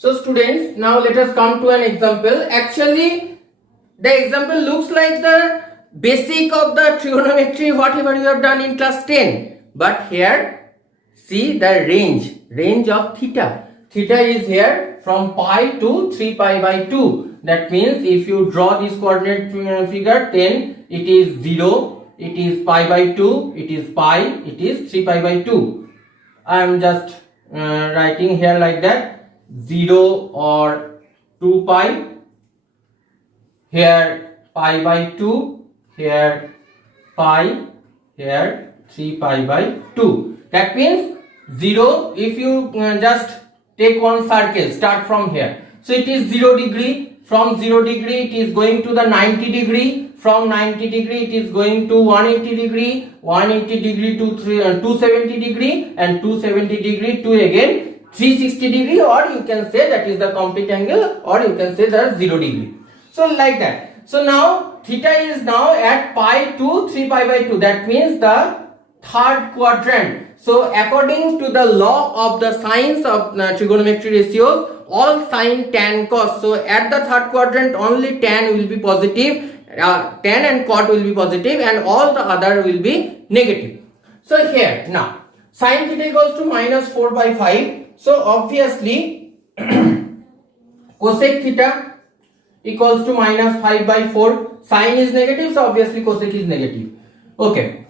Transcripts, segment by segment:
So students, now let us come to an example. Actually, the example looks like the basic of the trigonometry, whatever you have done in class 10. But here, see the range of theta. Theta is here from pi to 3 pi by 2. That means if you draw this coordinate figure, then it is 0, it is pi by 2, it is pi, it is 3 pi by 2. I am just writing here like that. 0 or 2 pi, here pi by 2, here pi, here 3 pi by 2. That means 0, if you just take one circle, start from here. So it is 0 degree, from 0 degree it is going to the 90 degree, from 90 degree it is going to 180 degree, 180 degree to 270 degree, and 270 degree to again 360 degree, or you can say that is the complete angle, or you can say the 0 degree. So like that. So now theta is now at pi to 3 pi by 2. That means the third quadrant. So according to the law of the signs of trigonometry ratios, all sin, tan, cos. So at the third quadrant only tan will be positive, tan and cot will be positive, and all the other will be negative. So here now sin theta equals to minus 4 by 5. So obviously cosec theta equals to minus 5 by 4. Sin is negative, so obviously cosec is negative. Okay.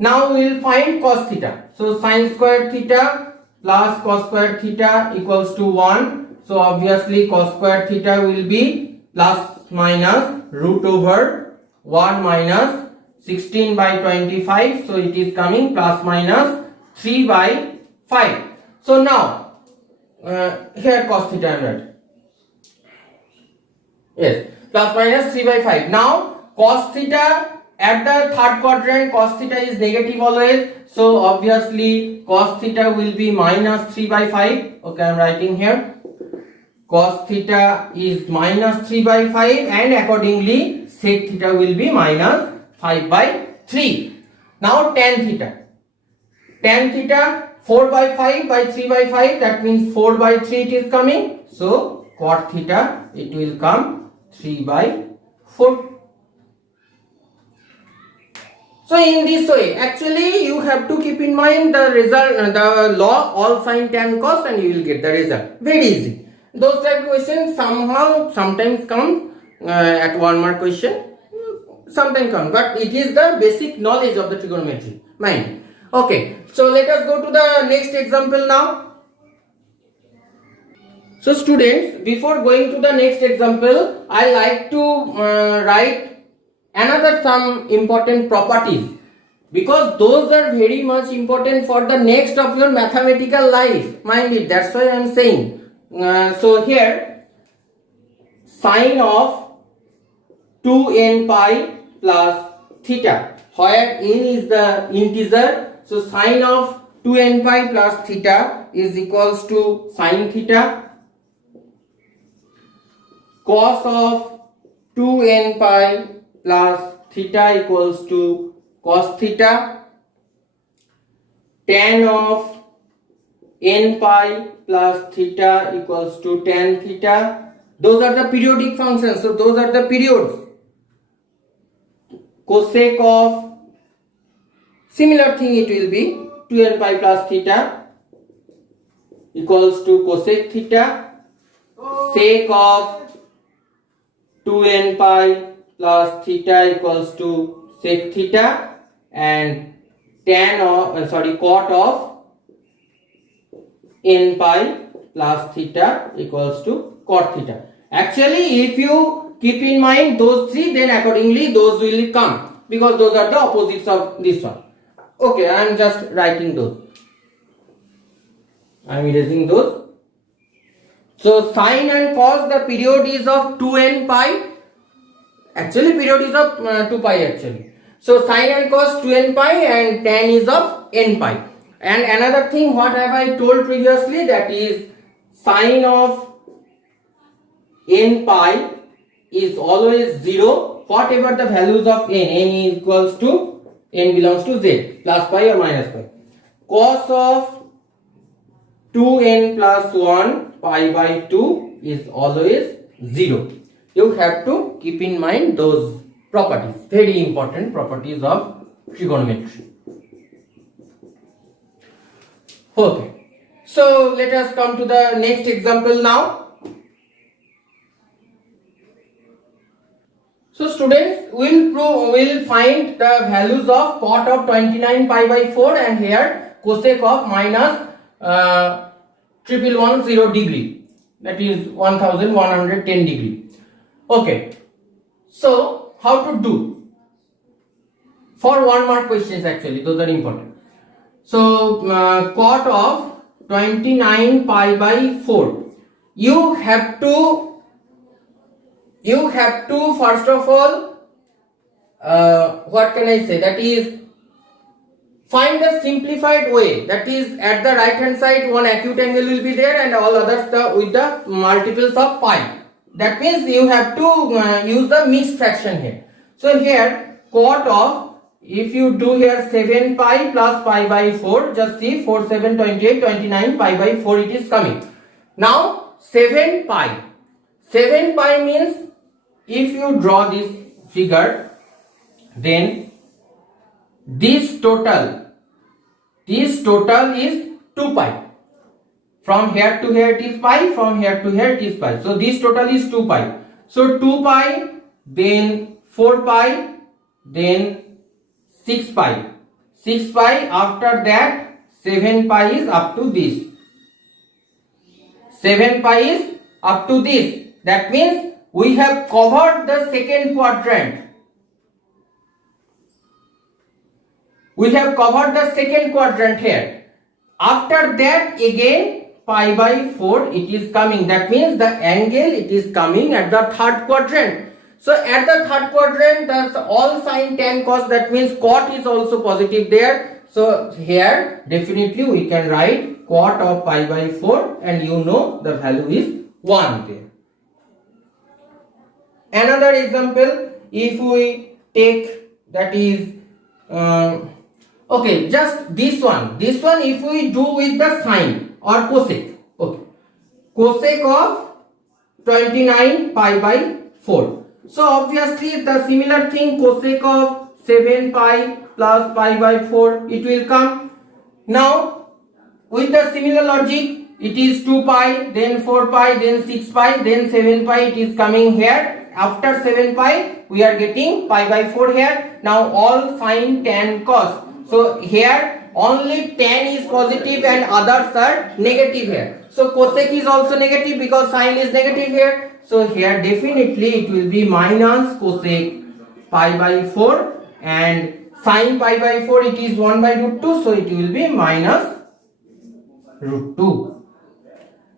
Now we will find cos theta. So sin square theta plus cos square theta equals to 1. So obviously cos square theta will be plus minus root over 1 minus 16 by 25. So it is coming plus minus 3 by 5. So now here cos theta I am right. Yes, plus minus 3 by 5. Now cos theta at the third quadrant, cos theta is negative always. So obviously cos theta will be minus 3 by 5. Okay, I am writing here. Cos theta is minus 3 by 5, and accordingly sec theta will be minus 5 by 3. Now tan theta. Tan theta 4 by 5 by 3 by 5, that means 4 by 3 it is coming. So cot theta it will come 3 by 4. So in this way, actually you have to keep in mind the result, the law all sin, tan, cos, and you will get the result. Very easy. Those type of questions sometimes come at 1 mark question, sometimes come, but it is the basic knowledge of the trigonometry. Mind. Okay, so let us go to the next example now. So students, before going to the next example, I like to write another some important properties, because those are very much important for the next of your mathematical life. Mind it, that's why I am saying. So here, sine of 2n pi plus theta, where n is the integer. So sine of 2n pi plus theta is equals to sine theta. Cos of 2n pi plus theta equals to cos theta. Tan of n pi plus theta equals to tan theta. Those are the periodic functions, so those are the periods. Cosec of, similar thing it will be, 2n pi plus theta equals to cosec theta. Sec of 2n pi plus theta equals to sec theta, and tan of cot of n pi plus theta equals to cot theta. Actually, if you keep in mind those three, then accordingly those will come, because those are the opposites of this one. Okay, I am just writing those. I am erasing those. So sine and cos, the period is of 2n pi. Actually period is of 2 pi actually. So sine and cos 2n pi, and tan is of n pi. And another thing, what have I told previously, that is sine of n pi is always 0, whatever the values of n equals to, n belongs to z, plus pi or minus pi. Cos of 2n plus 1 pi by 2 is always 0. You have to keep in mind those properties, very important properties of trigonometry. Okay, so let us come to the next example now. So students, will find the values of cot of 29 pi by 4 and here cosec of minus 1110 degree, that is 1110 degree. Okay, so how to do? For 1 mark questions actually, those are important. So cot of 29 pi by 4, you have to first of all, what can I say, that is find a simplified way, that is at the right hand side one acute angle will be there and all others with the multiples of pi. That means you have to use the mixed fraction here. So here cot of, if you do here 7 pi plus pi by 4, just see 4 7 28 29 pi by 4 it is coming. Now 7 pi means, if you draw this figure, then this total is 2 pi. From here to here it is pi, from here to here it is pi. So this total is 2 pi. So 2 pi, then 4 pi, then 6 pi. 6 pi, after that 7 pi is up to this. 7 pi is up to this. That means we have covered the second quadrant. We have covered the second quadrant here. After that again pi by 4 it is coming. That means the angle it is coming at the third quadrant. So at the third quadrant, that's all sine tan cos, that means cot is also positive there. So here definitely we can write cot of pi by 4 and you know the value is 1 there. Another example, if we take, that is okay, just this one if we do with the sine or cosec. Okay, cosec of 29 pi by 4. So obviously the similar thing, cosec of 7 pi plus pi by 4 it will come. Now with the similar logic, it is 2 pi, then 4 pi, then 6 pi, then 7 pi it is coming here. After 7 pi we are getting pi by 4 here. Now all sine tan cos. So here only tan is positive and others are negative here. So cosec is also negative because sine is negative here. So here definitely it will be minus cosec pi by 4 and sine pi by 4 it is 1 by root 2. So it will be minus root 2.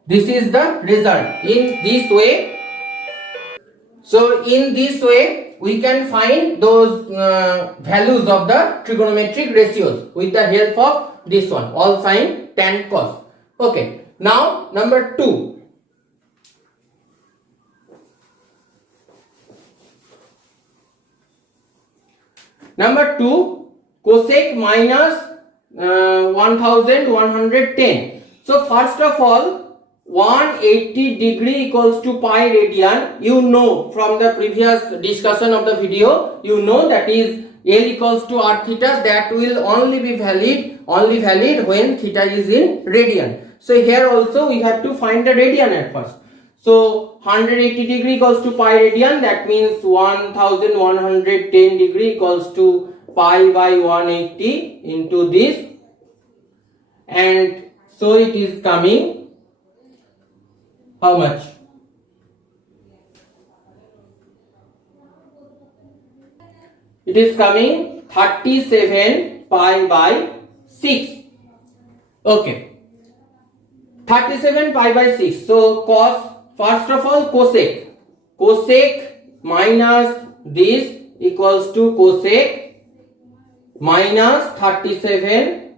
This is the result in this way. So in this way we can find those values of the trigonometric ratios with the help of this one, all sine tan cos. Okay, now number 2. Number 2, cosec minus 1110. So first of all, 180 degree equals to pi radian. You know from the previous discussion of the video, you know that is L equals to r theta, that will only be valid when theta is in radian. So here also we have to find the radian at first. So 180 degree equals to pi radian, that means 1110 degree equals to pi by 180 into this, and so it is coming how much? It is coming 37 pi by 6. Okay, 37 pi by 6. So cos, first of all cosec minus this equals to cosec minus 37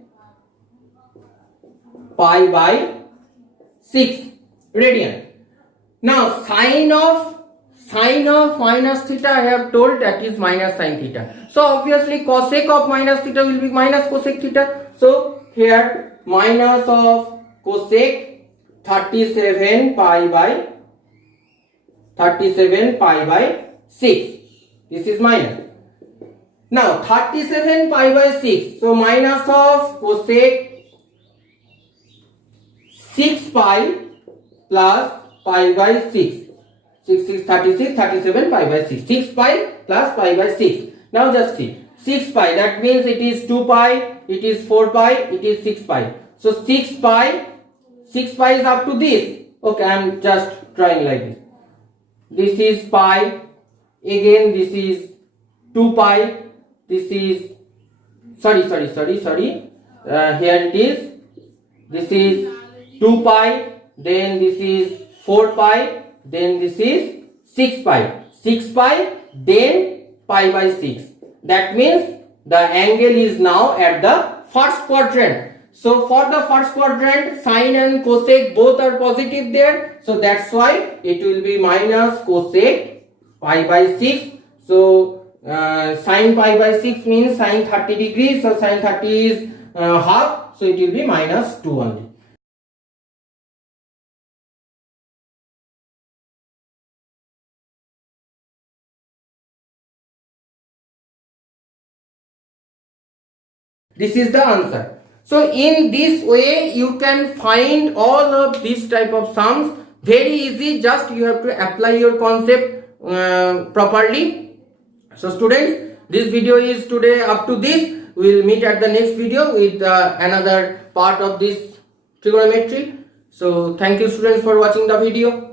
pi by 6 radian. Now sine of minus theta I have told, that is minus sine theta. So obviously cosec of minus theta will be minus cosec theta. So here minus of cosec 37 pi by 6. This is minus. Now 37 pi by 6. So minus of cosec 6 pi plus pi by 6. 6 6 36, 37 pi by 6. 6 pi plus pi by 6. Now just see. 6 pi, that means it is 2 pi, it is 4 pi, it is 6 pi. So 6 pi is up to this. Okay, I am just drawing like this. This is pi. Again this is 2 pi. This is sorry. Here it is. This is 2 pi. Then this is 4 pi. Then this is 6 pi. 6 pi. Then pi by 6. That means the angle is now at the first quadrant. So for the first quadrant, sine and cosec both are positive there. So that's why it will be minus cosec pi by 6. So sine pi by 6 means sine 30 degrees. So sine 30 is half. So it will be minus 2 only. This is the answer. So in this way you can find all of these type of sums very easy. Just you have to apply your concept properly. So students, this video is today up to this. We will meet at the next video with another part of this trigonometry. So thank you students for watching the video.